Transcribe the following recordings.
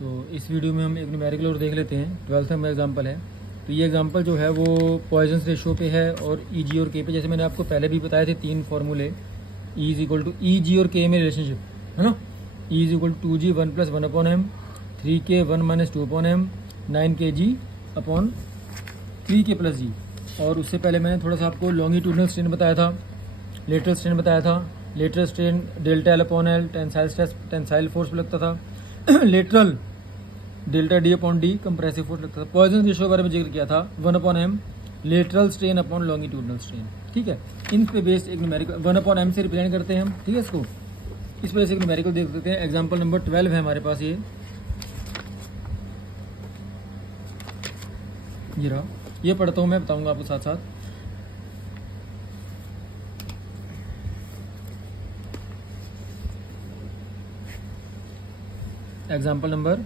तो इस वीडियो में हम एक न्यूमेरिकल और देख लेते हैं। 12th में एग्जाम्पल है। तो ये एग्जाम्पल जो है वो पॉइजन रेशो पे है और ई जी और के पे। जैसे मैंने आपको पहले भी बताए थे 3 फार्मूले, E is equal to E G और के में रिलेशनशिप है ना। E is equal to 2g 1 + 1/m, 3k 1 - 2/m, 9kg upon 3k + g। और उससे पहले मैंने थोड़ा सा आपको लॉन्गिट्यूडनल स्ट्रेन बताया था, लेटरल स्ट्रेन बताया था। Lateral strain delta L upon L tensile stress tensile force पे लगता था। Lateral delta D upon D compressive force लगता था। पॉइजन रेशो के बारे में जिक्र किया था 1/m lateral strain upon longitudinal strain. ठीक है, इन पे बेस एक न्यूमेरिकल 1/m से रिप्रेजेंट करते हैं हम। ठीक है, इसको इस वजह से एक न्यूमेरिकल देख सकते हैं। एग्जाम्पल नंबर 12 है हमारे पास। ये रहा, ये पढ़ता हूँ मैं, बताऊंगा आपको साथ साथ। Example number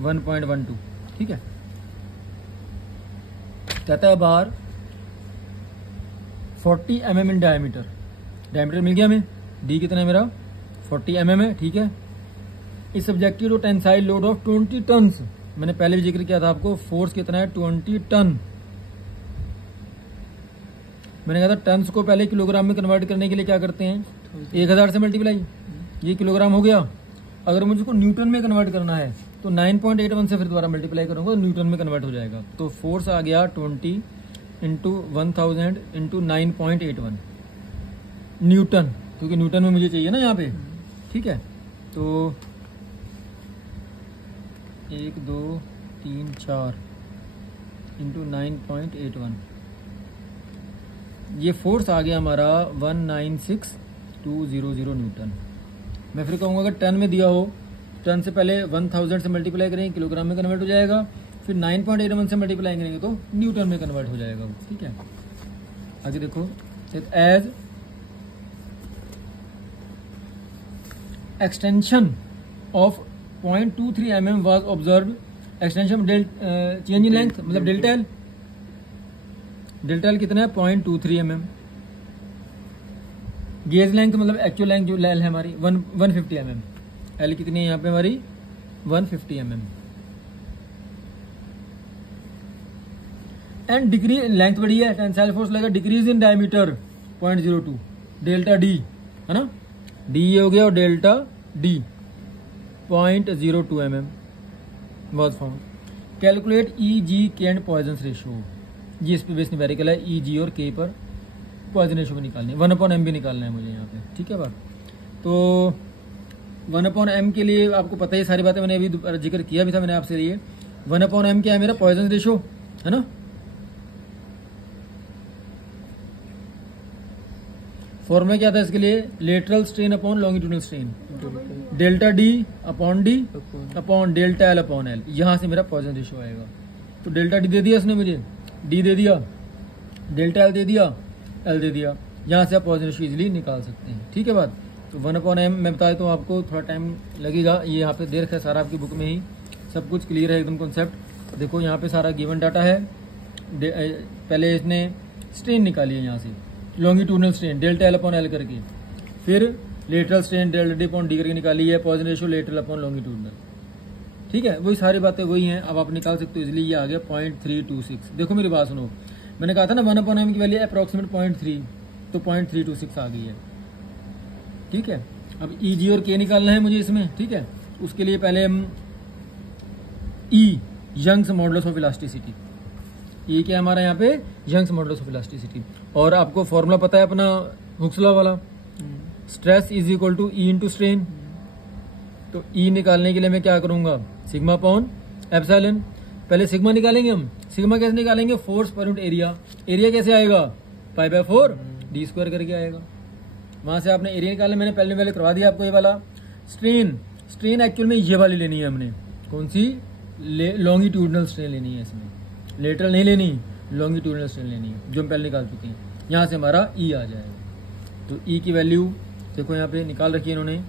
1.12। ठीक है, कहता है बार 40 mm इन डायमीटर। डायमीटर मिल गया हमें, डी कितना है मेरा 40 mm है। ठीक है, इस subjective to tensile load of 20 ton. मैंने पहले भी जिक्र किया था आपको, फोर्स कितना है 20 टन। मैंने कहा था टन्स को पहले किलोग्राम में कन्वर्ट करने के लिए क्या करते हैं, 1000 से मल्टीप्लाई। ये किलोग्राम हो गया। अगर मुझे को न्यूटन में कन्वर्ट करना है तो 9.81 से फिर दोबारा मल्टीप्लाई करूंगा तो न्यूटन में कन्वर्ट हो जाएगा। तो फोर्स आ गया 20 इंटू 1000 इंटू 9.81 न्यूटन, क्योंकि न्यूटन में मुझे चाहिए ना यहाँ पे। ठीक है, तो 1 2 3 4 इंटू 9.81, ये फोर्स आ गया हमारा 196200 न्यूटन। मैं फिर कहूँगा अगर टन में दिया हो, टन से पहले 1000 से मल्टीप्लाई करेंगे किलोग्राम में कन्वर्ट हो जाएगा, फिर 9.81 से मल्टीप्लाई करेंगे तो न्यूटन में कन्वर्ट हो जाएगा। ठीक है, आगे देखो, as extension of 0.23 mm was observe. Extension change in length मतलब डेल्टा एल। डेल्टा एल कितना है 0.23 mm। गेज लेंथ मतलब एक्चुअल लेंथ जो एल है हमारी 150 mm। एल कितनी है यहाँ पे हमारी 150 mm। एंड डिक्रीज लेंथ बढ़ी है, टेंसाइल फोर्स लगा। Decrease in diameter 0.02 delta D है ना, डी ये हो गया और delta D 0.02 mm was found. Calculate E G K and Poisson ratio. ये इस पे बेस न्यूमेरिकल है, ई जी और के पर पॉइजन रेशो भी निकालनी है। 1/m भी निकालना है मुझे यहाँ पे। ठीक है बात, तो 1/m के लिए आपको पता ही सारी बातें, मैंने अभी जिक्र किया भी था मैंने आपसे। लिए 1/m क्या है मेरा पॉइजन रेशो है ना। फॉर्मूला क्या था इसके लिए, lateral strain upon longitudinal strain, delta D upon D upon delta L upon L. यहां से मेरा पॉइजन रेशो आएगा। तो डेल्टा डी दे दिया इसने मुझे, डी दे दिया, डेल्टा एल दे दिया, एल दे दिया। यहां से आप पॉइजन रेशो इजिली निकाल सकते हैं। ठीक है बात, तो 1/m मैं बता देता हूँ आपको, थोड़ा टाइम लगेगा। ये यहाँ पे दे रखा है सारा, आपकी बुक में ही सब कुछ क्लियर है एकदम कॉन्सेप्ट। देखो यहाँ पे सारा गिवन डाटा है। पहले इसने स्ट्रेन निकाली है यहाँ से, longitudinal strain delta L upon L करके, फिर lateral strain delta D upon D करके निकाली है। Poisson ratio lateral upon longitudinal. ठीक है, वही सारी बातें वही हैं, अब आप निकाल सकते हो इजिली। ये आ गया 0.326। देखो मेरी बात सुनो, मैंने कहा था ना 1/m की वैल्यू अप्रोक्सीमेट 0.3, तो 0.326 आ गई है। ठीक है, अब ई जी और के निकालना है मुझे इसमें। ठीक है, उसके लिए पहले हम ई यंग्स मॉडुलस ऑफ इलास्टिसिटी, ये क्या हमारा यहाँ पे यंग्स मॉडुलस ऑफ इलास्टिसिटी। और आपको फॉर्मूला पता है अपना हुक्स लॉ वाला, stress is equal to E into strain. तो ई निकालने के लिए मैं क्या करूंगा, सिग्मा अपॉन एप्सिलॉन। पहले सिग्मा निकालेंगे हम। सिग्मा कैसे निकालेंगे, force per unit area. Area कैसे आएगा, π/4 डी स्क्वायर करके आएगा। वहां से आपने एरिया निकालना, मैंने पहले करवा दिया आपको ये वाला। स्ट्रेन, स्ट्रेन एक्चुअल में ये वाली लेनी है हमने, कौन सी, लॉन्गिट्यूडनल स्ट्रेन लेनी है इसमें, लेटरल नहीं लेनी, लॉन्गिट्यूडनल स्ट्रेन लेनी है, जो हम पहले निकाल चुके हैं। यहाँ से हमारा ई आ जाएगा। तो ई की वैल्यू देखो यहाँ पे निकाल रखी है इन्होंने,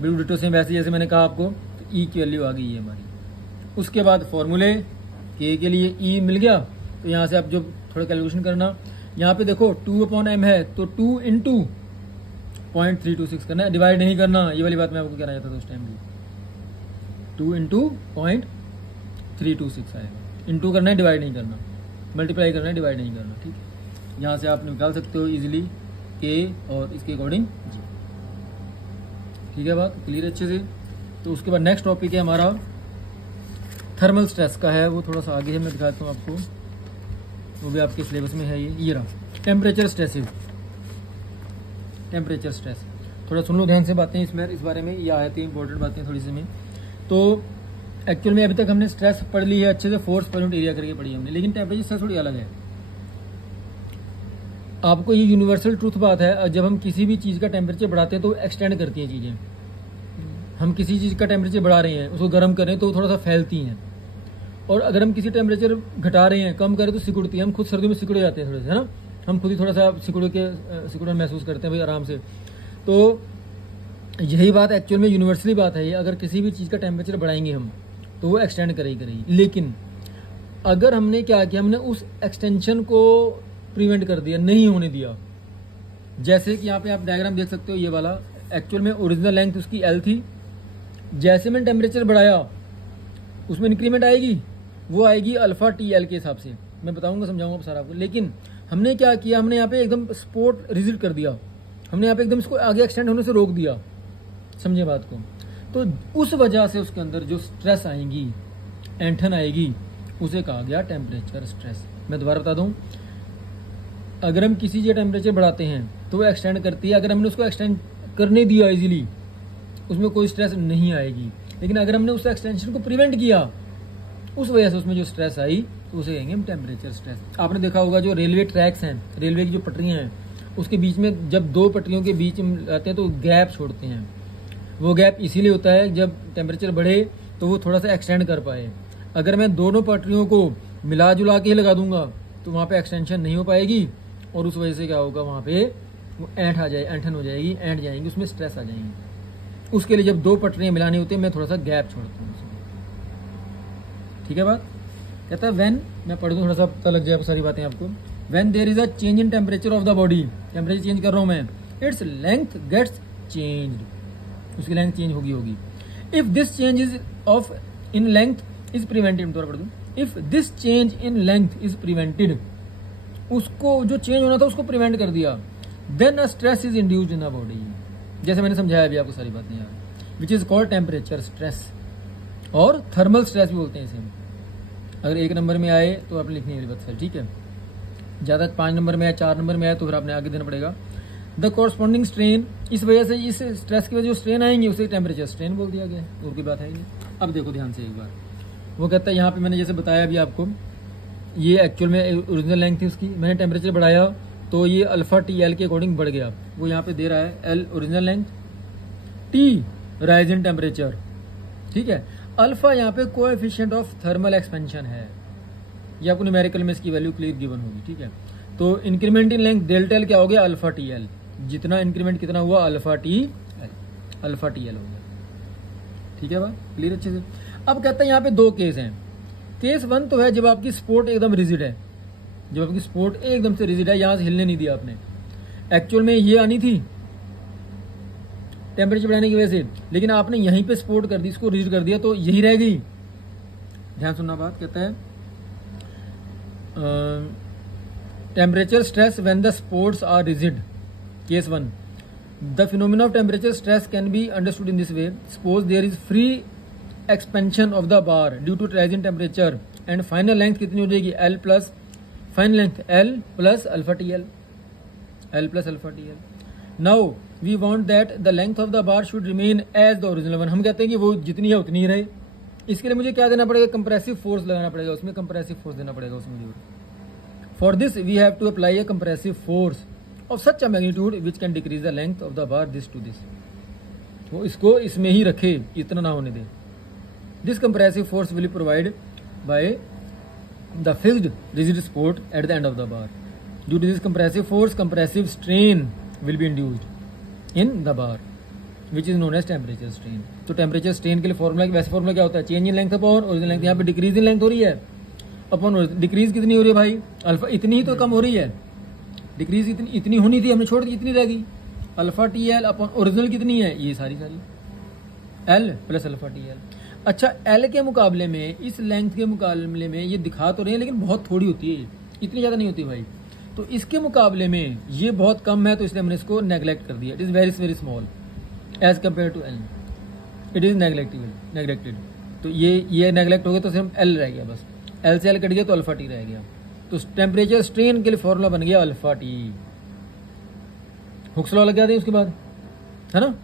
बिल्कुल डिटो सेम वैसे जैसे मैंने कहा आपको। तो ई की वैल्यू आ गई है हमारी। उसके बाद फॉर्मूले के लिए ई मिल गया, तो यहाँ से आप जो थोड़ा कैलकुलेशन करना, यहाँ पे देखो 2/m है तो 2 इंटू 0.326 करना है, डिवाइड नहीं करना। ये वाली बात मैं आपको कहना चाहता था उस टाइम भी। 2 इंटू 0.326 आएगा। इंटू करना है, डिवाइड नहीं करना, मल्टीप्लाई करना है, डिवाइड नहीं करना, ठीक है। यहाँ से आप निकाल सकते हो इजीली के और इसके अकॉर्डिंग जी। ठीक है, बात क्लियर अच्छे से। तो उसके बाद नेक्स्ट टॉपिक है हमारा थर्मल स्ट्रेस का है, वो थोड़ा सा आगे है, मैं दिखाता हूँ आपको, वो भी आपके सिलेबस में है। ये रहा टेम्परेचर स्ट्रेसेस। टेम्परेचर स्ट्रेस थोड़ा सुन लो ध्यान से बातें इसमें, इस बारे में ये आए थे इंपॉर्टेंट बातें थोड़ी सी में। तो एक्चुअल में अभी तक हमने स्ट्रेस पढ़ ली है अच्छे से, फोर्स पर यूनिट एरिया करके पढ़ी हमने, लेकिन टेम्परेचर स्ट्रेस थोड़ी अलग है। आपको ये यूनिवर्सल ट्रूथ बात है, जब हम किसी भी चीज़ का टेम्परेचर बढ़ाते हैं तो एक्सटेंड करती हैं चीज़ें। हम किसी चीज़ का टेम्परेचर बढ़ा रहे हैं, उसको गर्म कर रहे हैं तो थोड़ा सा फैलती हैं, और अगर हम किसी टेम्परेचर घटा रहे हैं, कम करें तो सिकुड़ती है। हम खुद सर्दियों में सिकुड़ जाते हैं थोड़े से, है ना, हम खुद ही थोड़ा सा सिकुड़न महसूस करते हैं भाई आराम से। तो यही बात एक्चुअल में यूनिवर्सली बात है ये, अगर किसी भी चीज़ का टेम्परेचर बढ़ाएंगे हम तो वो एक्सटेंड करेगी। लेकिन अगर हमने क्या किया, हमने उस एक्सटेंशन को प्रिवेंट कर दिया, नहीं होने दिया। जैसे कि यहाँ पे आप डायग्राम देख सकते हो, ये वाला एक्चुअल में ओरिजिनल लेंथ उसकी L थी, जैसे मैंने टेम्परेचर बढ़ाया उसमें इंक्रीमेंट आएगी, वो आएगी अल्फा TL के हिसाब से, मैं बताऊंगा समझाऊंगा सारा आपको। लेकिन हमने क्या किया, हमने यहाँ पे एकदम स्पॉट रिजिड कर दिया, हमने यहाँ पे एकदम इसको आगे एक्सटेंड होने से रोक दिया, समझे बात को। तो उस वजह से उसके अंदर जो स्ट्रेस आएगी, ऐंठन आएगी, उसे कहा गया टेम्परेचर स्ट्रेस। मैं दोबारा बता दूं, अगर हम किसी चीज़ टेम्परेचर बढ़ाते हैं तो वो एक्सटेंड करती है, अगर हमने उसको एक्सटेंड करने दिया इजीली, उसमें कोई स्ट्रेस नहीं आएगी। लेकिन अगर हमने उस एक्सटेंशन को प्रिवेंट किया, उस वजह से उसमें जो स्ट्रेस आई, तो उसे कहेंगे हम टेम्परेचर स्ट्रेस। आपने देखा होगा जो रेलवे ट्रैक्स हैं, रेलवे की जो पटरियां हैं, उसके बीच में जब दो पटरियों के बीच में आते हैं तो गैप छोड़ते हैं। वो गैप इसीलिए होता है जब टेम्परेचर बढ़े तो वो थोड़ा सा एक्सटेंड कर पाए। अगर मैं दोनों पटरियों को मिला जुला के ही लगा दूंगा तो वहाँ पे एक्सटेंशन नहीं हो पाएगी, और उस वजह से क्या होगा, वहाँ पे वो ऐंठन हो जाएगी, ऐंठ जाएंगी, उसमें स्ट्रेस आ जाएंगी। उसके लिए जब दो पटरियाँ मिलानी होती है, मैं थोड़ा सा गैप छोड़ता हूँ उसमें। ठीक है बात। कहता है व्हेन, मैं पढ़ दूँ थोड़ा सा पता लग जाए सारी बातें आपको। When there is a change in temperature of the body, temperature change कर रहा हूँ मैं, इट्स लेंथ गेट्स चेंज्ड, उसकी लेंथ चेंज होगी। If this change is of in length is prevented, पढ़ दूँ, if this change in length is prevented, उसको जो चेंज होना था उसको प्रिवेंट कर दिया, then a stress is induced in the body. जैसे मैंने समझाया अभी आपको सारी बातें यार, which is called temperature stress, और थर्मल स्ट्रेस भी बोलते हैं इसे। अगर 1 नंबर में आए तो आपने लिखनी है बात सर, ठीक है। ज़्यादा 5 नंबर में आए, 4 नंबर में आए तो फिर आपने आगे देना पड़ेगा। द कॉरस्पॉन्डिंग स्ट्रेन, इस वजह से इस स्ट्रेस की वजह जो स्ट्रेन आएंगे उसे टेम्परेचर स्ट्रेन बोल दिया गया, और की बात है ये। अब देखो ध्यान से एक बार, वो कहता है यहाँ पे मैंने जैसे बताया अभी आपको, ये एक्चुअल में ओरिजिनल लेंथ थी उसकी, मैंने टेम्परेचर बढ़ाया तो ये अल्फा TL के अकॉर्डिंग बढ़ गया। वो यहाँ पे दे रहा है L original length, T rise in temperature, ठीक है। अल्फा यहाँ पे कोएफिशिएंट ऑफ थर्मल एक्सपेंशन है, ये आपको न्यूमेरिकल में इसकी वैल्यू क्लियर गिवन होगी, ठीक है। तो increment in length delta L क्या हो गया, अल्फा TL, जितना इंक्रीमेंट कितना हुआ, अल्फा TL हो गया, ठीक है बात क्लियर अच्छे से। अब कहते हैं यहाँ पे 2 केस हैं। केस 1 तो है जब आपकी स्पोर्ट एकदम रिजिड है, जब आपकी स्पोर्ट एकदम से रिजिड है, यहां से हिलने नहीं दिया आपने। एक्चुअल में ये आनी थी टेम्परेचर बढ़ाने की वजह से, लेकिन आपने यहीं पे स्पोर्ट कर दी, इसको रिजिड कर दिया, तो यही रह गई। ध्यान सुनना बात, कहता है temperature stress when the supports are rigid. Case 1, the phenomena of temperature stress can be understood in this way. Suppose there is free expansion of the bar due to rise in temperature, and final length कितनी हो जाएगी, L plus final length L plus alpha TL, L plus alpha TL। Now we want that the length of the bar should remain as the original one. हम कहते हैं कि वो जितनी है उतनी ही रहे। इसके लिए मुझे क्या देना पड़ेगा, कंप्रेसिव फोर्स लगाना पड़ेगा, उसमें कंप्रेसिव फोर्स देना पड़ेगा उसमें। For this we have to apply a compressive force of such a magnitude which can decrease the length of the bar this to this. वो इसको इसमें ही रखे, इतना ना होने दे। This compressive force will provide by the fixed rigid support at the end of the bar. Due to this compressive force, compressive strain will be induced in the bar, which is known as temperature strain. तो temperature strain के लिए formula, वैसे formula क्या होता है, change in length upon original length. यहाँ पे decrease in length हो रही है अपॉन डिक्रीज कितनी हो रही है भाई, अल्फा इतनी ही तो कम हो रही है। डिक्रीज इतनी होनी थी, हमने छोड़ दी, इतनी रह गई। अल्फा TL अपॉन ओरिजिनल कितनी है, ये सारी L प्लस अल्फा TL। अच्छा एल के मुकाबले में, इस लेंथ के मुकाबले में ये दिखा तो रहे हैं लेकिन बहुत थोड़ी होती है, इतनी ज़्यादा नहीं होती भाई। तो इसके मुकाबले में ये बहुत कम है, तो इसलिए हमने इसको नेग्लेक्ट कर दिया। It is very very small as compare to L, it is neglected. तो ये नेग्लेक्ट हो गया तो सिर्फ एल रह गया बस, एल से एल कट गया तो अल्फा टी रह गया। तो टेम्परेचर स्ट्रेन के लिए फॉर्मूला बन गया अल्फा टी। हुक्स लॉ लग गया था उसके बाद, है ना।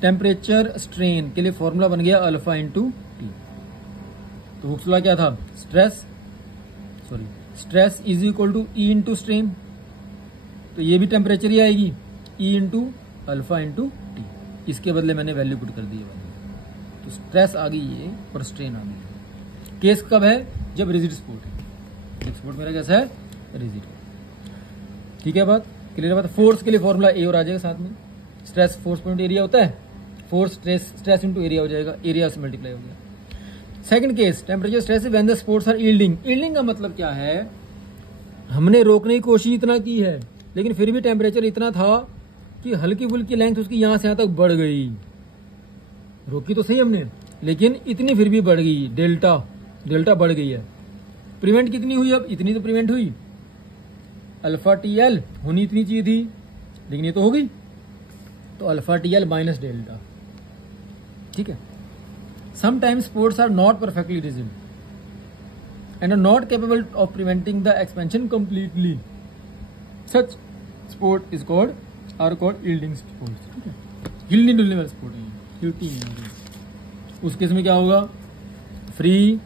टेम्परेचर स्ट्रेन के लिए फॉर्मूला बन गया अल्फा इंटू टी। तो हुक्स लॉ क्या था, stress is equal to E into strain, तो ये भी टेम्परेचर ही आएगी, E into alpha into T. इसके बदले मैंने वैल्यू पुट कर दी है, तो स्ट्रेस आ गई ये और स्ट्रेन आ गई। केस कब है, जब रिजिड स्पोर्ट है। स्पोर्ट मेरा कैसा है, रिजिड। ठीक है, बात क्लियर है। बात फोर्स के लिए फॉर्मूला ए और आ जाएगा साथ में, स्ट्रेस फोर्स पॉइंट एरिया होता है, फोर्स स्ट्रेस इंटू एरिया हो जाएगा, एरिया से मल्टीप्लाई हो गया। Second case, temperature stress when the supports are yielding. Yielding का मतलब क्या है, हमने रोकने की कोशिश इतना की है लेकिन फिर भी टेम्परेचर इतना था कि हल्की फुल्की लेंथ उसकी यहां से यहां तक बढ़ गई। रोकी तो सही हमने, लेकिन इतनी फिर भी बढ़ गई, डेल्टा बढ़ गई है। प्रिवेंट कितनी हुई, अब इतनी तो प्रिवेंट हुई, अल्फा टी एल होनी इतनी चाहिए थी लेकिन ये तो हो गई, तो alpha T L minus delta. ठीक है। Sometimes supports are not perfectly rigid and are not capable of preventing the expansion completely. Such sport is called yielding sports. ठीक है, हिलने डुलने वाला स्पोर्ट है, हिलती है। उस केस में क्या होगा, free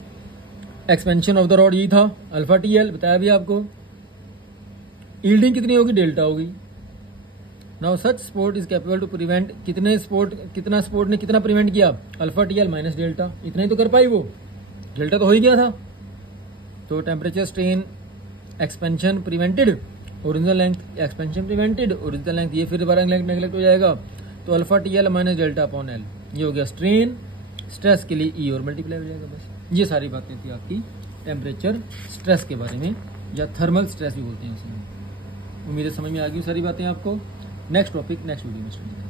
expansion of the rod, यही था अल्फा टी एल, बताया भी आपको। यील्डिंग कितनी होगी, डेल्टा होगी। Now such support is capable to prevent, कितना स्पोर्ट ने कितना प्रिवेंट किया, alpha T L minus delta, इतना ही तो कर पाई वो, डेल्टा तो हो ही गया था। तो temperature strain expansion prevented, original length expansion prevented, original length ये फिर दोबारा नेग्लेक्ट हो जाएगा, तो alpha T L minus delta upon L, ये हो गया स्ट्रेन। स्ट्रेस के लिए ई और मल्टीप्लाई हो जाएगा बस। ये सारी बातें थी आपकी टेम्परेचर स्ट्रेस के बारे में, या थर्मल स्ट्रेस भी बोलते हैं उसमें। उम्मीद है समझ में आ गई सारी बातें आपको। नेक्स्ट टॉपिक नेक्स्ट वीडियो में स्टार्ट करेंगे।